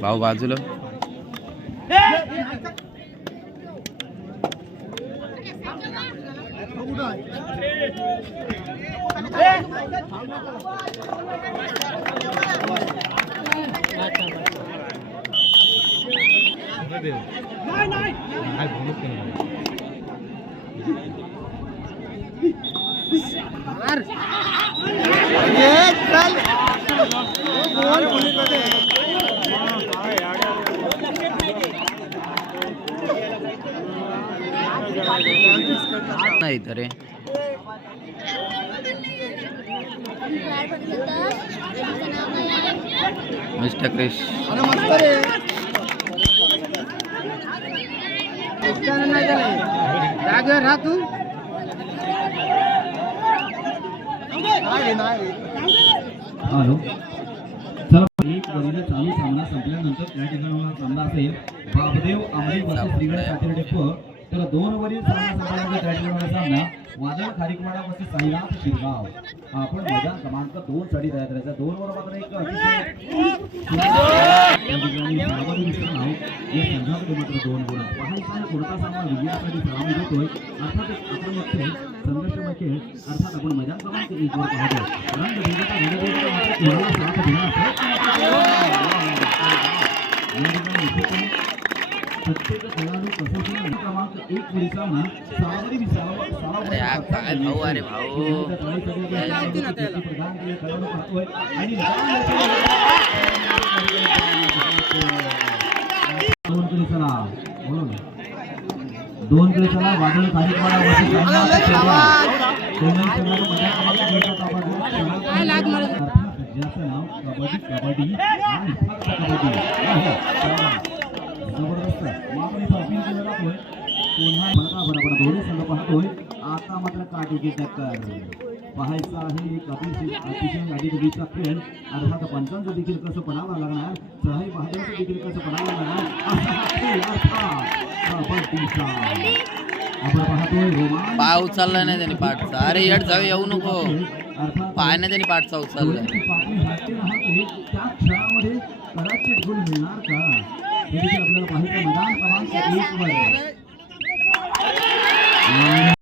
भाऊ बाजूला नाही तर मिस्टर क्रिश राहा तू हॅलो चला एक वरील चालू सामना संपल्यानंतर त्या ठिकाणी सामना असेल बाबदेव आमरी वर्सेस श्रीगड सातेर डेप्पो तर 2 वरील सामना संपल्यानंतर त्या ठिकाणी सामना वादळ खारीकवाडा वर्सेस साईनाथ शिरगाव आपण मैदान क्रमांक 2 साठी तयार करायचा 2 वर मात्र एक अतिशय या संघाकडे मात्र 2 गुण पाहायचा कोणता सामना विजयासाठी सामना देतोय अर्थात आपण बघतोय संघर्षमय खेळ अर्थात आपण मैदान क्रमांक 1 वर पाहतो रंगभेदता रणभेदता मात्र कोणाला साथ देणार प्रत्येक खेळाडू कसोटी क्रमांक 1 वरील सामना सावरी विसावा काय भाऊ अरे भाऊ दोन कडे चला वादळ खारीकवाडा वर्सेस नाव कबड्डी कबड्डी आणि कबड्डी जबरदस्त आपण इथं अपील केलं जातोय पुन्हा बरोबर दोन्ही संघ पाहतोय आता मात्र काटेची टक्कर पाहायचं आहे एक अतिशय गाडीचा खेळ अर्थात पंचांचं देखील कसं पडावं लागणार सहाही महादेवचं देखील कसं पडावं लागणार आपण पाहतोय पाय उचलला नाही त्याने पाठचा अरे येड जाऊ येऊ नको पाय नाही त्याने पाठचा उचलला त्या खेळामध्ये कदाचित गुण मिळणार का हे देखील आपल्याला पाहायचं मैदान क्रमांक 1 वर